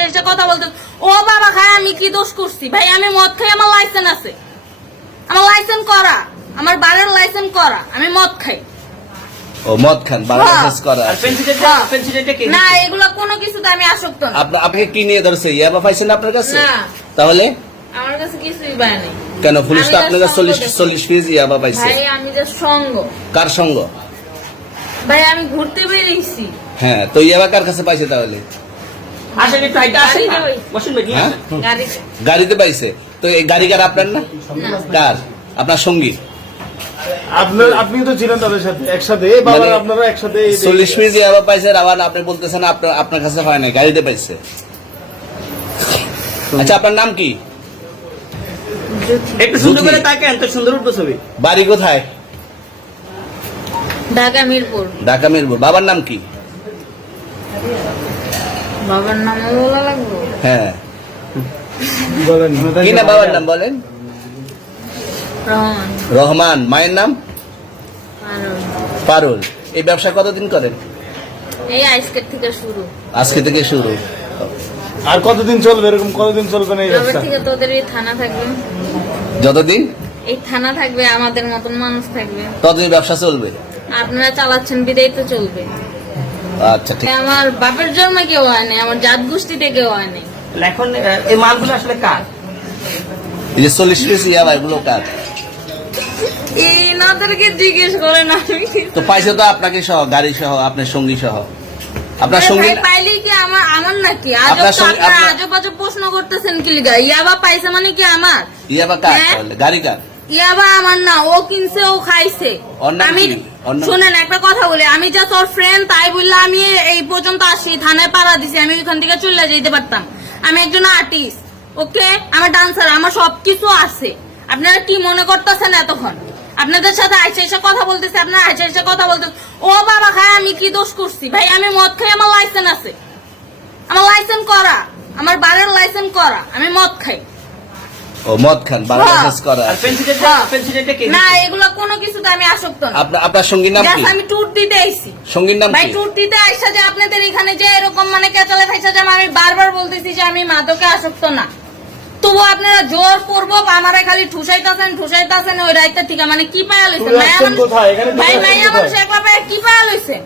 হাসে হাসে কথা বলতে। ও বাবা খায়, আমি কি দোষ করছি ভাই? আমি মদ খাই, আমার লাইসেন্স আছে, আমার লাইসেন্স করা, আমার বারের লাইসেন্স করা, আমি মদ খাই। ও মদ খান, বারের লাইসেন্স করা আছে। না, এগুলো কোনো কিছুতে আমি আসক্ত না। আপনাকে কি নিয়ে ধরছে? ইয়াবা পাইছেন আপনার কাছে? না, তাহলে আমার কাছে কিছুই পায় নাই। কেন পুলিশ তো আপনার কাছে 40 পিস ইয়াবা পাইছে? ভাই আমি যে সঙ্গ। কার সঙ্গ? ভাই আমি ঘুরতে বেরিয়েছি। হ্যাঁ, তো ইয়াবা কার কাছে পাইছে তাহলে? হ্যাঁ? গাড়িতে পাইছে। তো এই গাড়ি কার? আপনার না? কার? আপনার সঙ্গী? আপনি তো ছিলেন তাদের সাথে একসাথে, আপনারা একসাথে 40 পিস ইয়াবা পাইছে, আবার আপনি বলতেছেন আপনার কাছে হয় না, গাড়িতে পাইছে। আচ্ছা, আপনার নাম কি? একটু সুন্দর করে তাকান, তো সুন্দর উঠবো ছবি। বাড়ি কোথায়? ঢাকা মিরপুর। ঢাকা মিরপুর। বাবার নাম কি? বাবার নাম বলা লাগবে? হ্যাঁ, বলেন কি না বাবার নাম বলেন? রহমান। রহমান। মায়ের নাম? আর পারুল। এই ব্যবসা কতদিন করেন? এই আজকের থেকে শুরু। আজকে থেকে শুরু। আর কতদিন চলবে? এরকম কতদিন চলবে না এই তবে ব্যবসা? থেকে তোদের এই থানা থাকবে, যতদিন এই থানা থাকবে, আমাদের মতন মানুষ থাকবে। ততদিন ব্যবসা চলবে। আপনারা চালাচ্ছেন বিদায় তো চলবে। আচ্ছা, ঠিক। আমার বাপের জন্ম কেউ হয় নাই, আমার জাত গোষ্ঠীতে কেউ হয় নাই। এখন এই মালগুলো আসলে কার? এই যে 40 পিস ইয়াবা, এগুলো কার? এই নাদেরকে জিজ্ঞেস করেন। আমি তো পাইছে তো আপনাকে সহ, গাড়ি সহ, আপনার সঙ্গী সহ। আপনার সঙ্গী পাইলেই কি আমার নাকি? আপনার সঙ্গে- আজব আজব প্রশ্ন করতেছেন কি লিগা? ইয়াবা পাইছে মানে কি আমার? ইয়াবা কার হ্যাঁ? তাহলে? গাড়ি কার? ইয়াবা আমার না, ও কিনছে, ও খাইছে। ওর নাম আমি কি? ওর নাম- শুনেন একটা কথা বলি, আমি যা তোর ফ্রেন্ড তাই বললে আমি এই পর্যন্ত আসি, থানায় পাড়া দিছি, আমি ওইখান থেকে চলে যেতে পারতাম। আমি একজন আর্টিস্ট, ওকে, আমার ডান্সার, আমার সবকিছু আছে। আপনারা কি মনে করতেছেন এতক্ষণ? আপনাদের সাথে আইসা এসে কথা বলতেছে, আপনারা আইসা এসে কথা বলতেছে। ও বাবা খায়, আমি কি দোষ করছি ভাই? আমি মদ খাই, আমার লাইসেন্স আছে, আমার লাইসেন্স করা, আমার বারের লাইসেন্স করা, আমি মদ খাই। ও মদ খান, বারের লাইসেন্স করা আর আছে। পেন্সিলটা কে? না, এগুলো কোনো কিছুতে আমি আসক্ত না। আপনার সঙ্গীর নাম কি? Just আমি ট্যুর দিতে আইছি। সঙ্গীর নাম ভাই কি? ট্যুর দিতে আইসা যে আপনাদের এখানে যে এরকম মানে কেচালে খাইছে, যে আমি বারবার বলতেছি যে আমি মাদকে আসক্ত না, তবু আপনারা জোর পূর্বক আমারে খালি ঠুসাইতাছেন ওই রাইতে থেকে। মানে কি পায়া লইছেন? তুই আসছেন কোথায়? এখানে তুই ভাই আসছেন মাইয়া কোথায়? মানুষ একলা পায়ে কি পায়া লইছেন?